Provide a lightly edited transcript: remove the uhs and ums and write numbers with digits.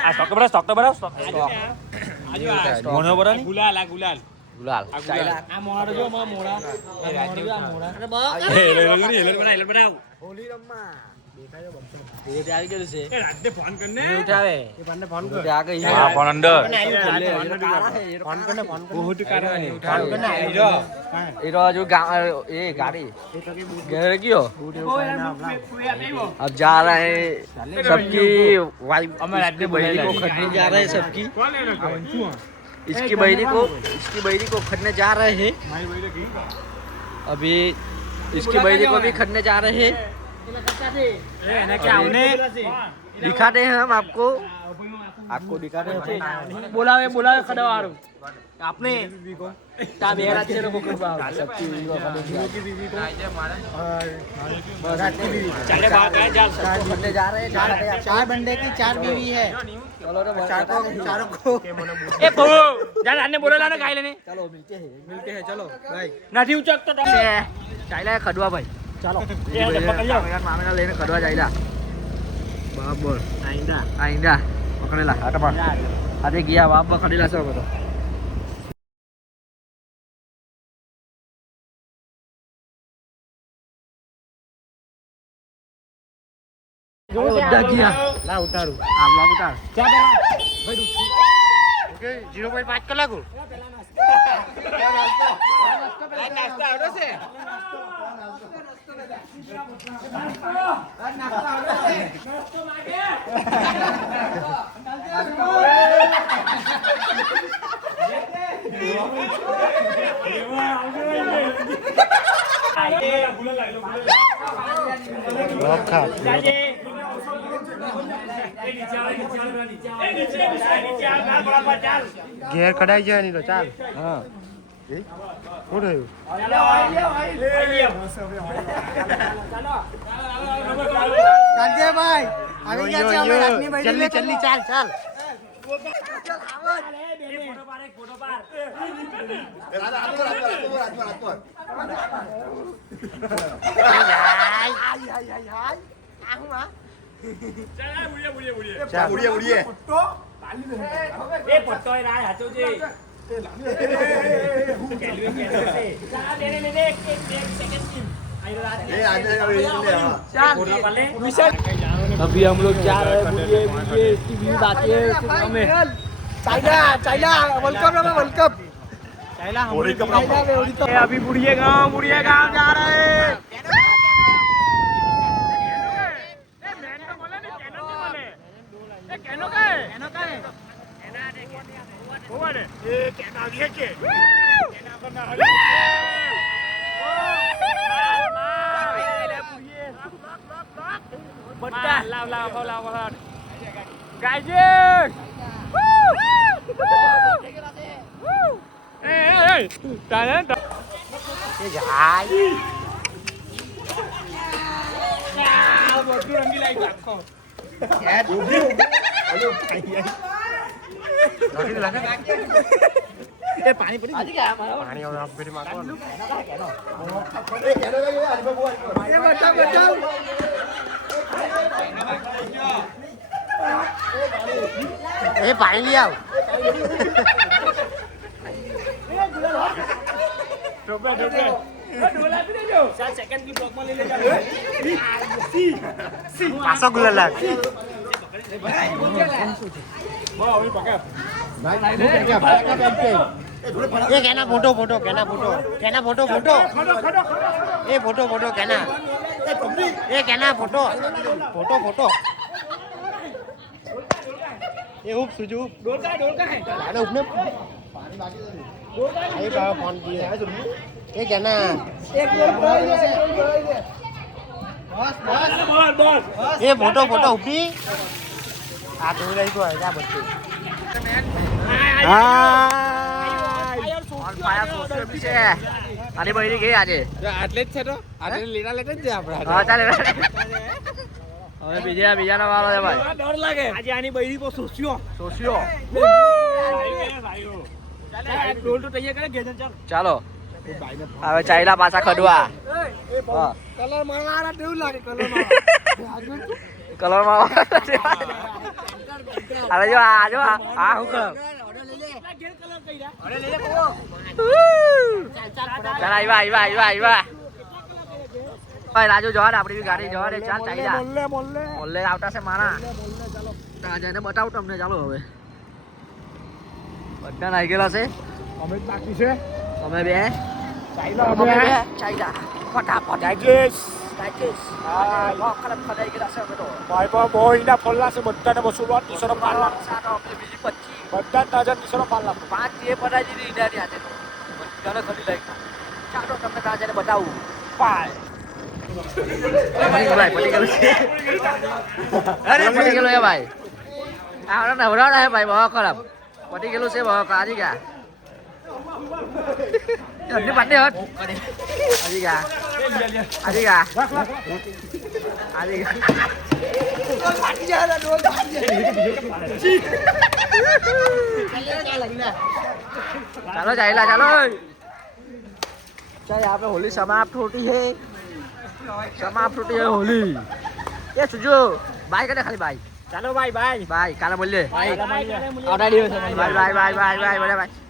આ સ્ટોક તો બરાબર સ્ટોક મોનો બરાબર ની ગુલાલ ચાઈલા આ મોડા જો મોડા એ રાતી આ મોડા અરે બા એલર બનાવ હોલી રમ્મા દેખાયો બમતો એ આવી ગયું છે એ રાતે ફોન કરને ઉઠાવે એ બંને ફોન કર આ ગઈ હા ફોન અંદર ફોન કરને ફોન બહુત કારવાની ફોન કરને આવી જો એ જો એ गाड़ी घर गयो अब जा रहे हैं सबकी वाइफ हमारे बहनी को खरीदने जा रहे हैं सबकी इसकी बहनी को खरीदने जा रहे हैं अभी इसकी बहनी को भी खरीदने जा रहे हैं दिखाते हैं हम आपको दिखाते हैं बोलावे खड़वारो आपने ता बेरा से लोग खड़वा सबकी बीवी को बरात की बीवी चले भाग गए जाल खरीदने जा रहे हैं चार बंदे की चार बीवी है चलो तो चारों को ए बो जान आने बोलेला ना खाई लेने चलो मिलते हैं चलो भाई નથી ઉચક તો ચાઈલા ખડવા ભાઈ ચાલો એ પકડી લો યાર મામેના લઈને ખડવા ચાઈલા બરાબર આઈંદા પકડેલા આટપા આજે ગયા બાપ પકડેલા છે બધો જો ઉડા ગયા લા ઉતારું આ બ્લોગ ઉતાર ચા પેલા ભાઈ ઓકે 0.5 કલાક નાસ્તા આવડો છે ઘેર કઢાઈ જાય નહીં તો ચાલ હા શું થયું ભાઈ આવી ગયા છે અમે રાતની બૈરી જલ્દી ચાલ अभी हम लोग जा रहे हैं बुढ़िए इसकी बीवी बाकी है हमें चाइना वर्ल्ड कप अभी बुढ़िए गाँव जा रहे हैं लाव गाइस टैलेंट ये गाइस रंगी लाइक आपको ए पानी पड़ी आज क्या पानी और आप बेटे मारो ये बचाओ ए पानी ले आओ टोपे डोला भी दे 4 सेकंड की ब्लॉक में ले जा सी पासा गुलाला वाह अभी पकड़ ये कहना फोटो ये फोटो कहना ये कहना फोटो ये उप सुजू डोल का है लाना उपने ये का फोन किया ये कहना एक गोल बस ये फोटो उपी आ तो रही को है जा बच्चे આની બહેરી ગઈ આજે આટલે જ છે તો આજે લીલા લેટ જ છે આપણે હા ચાલે હવે બીજાનો વારો છે ભાઈ ડર લાગે આજે આની બહેરી કો સોસ્યો ડોલ તો તૈયાર કરે ગેજન ચાલો હવે ચાઈલા પાછા ખડવા કલર મારવાના કેવું લાગે કલર કલર માં અરે જો આ જો આ હું કર ચાલ આવ્યા ભાઈ રાજુ જવા દે આપણી બી ગાડી જવા દે ચાલ ચાલી જા મોલ્લે આવતા છે માણા જઈને બતાવું તમને ચાલો હવે બધા નાઈ ગયેલા છે અમે બાકી છે તમે બે ચાલ્યા ફટાફટ ભાઈ ફોલ્લા છે બધાને 200 ટીશર્ટો પાડલા બધા તાજા ટીશર્ટો પાડલા 5 જે પડાઈ દીધી ઈડાની હાથે બધાને ખરી લઈ ચાલો તમને તાજાને બતાવું ભાઈ પટી ગયેલું હે ભાઈ આ નવરાડા હે ભાઈ બહુ ખરાબ પટી ગયેલું છે બહુ કાજી ગયા હજી પાટે હટ આજી ગયા ચાલો ચાલો ચાલ આપણે હોલી સમાપ્ત होती है होली ये सुजो बाय करे खाली बाय ચાલો ભાઈ બાય बाय काला बोल ले આવતા દિવસે बाय बाय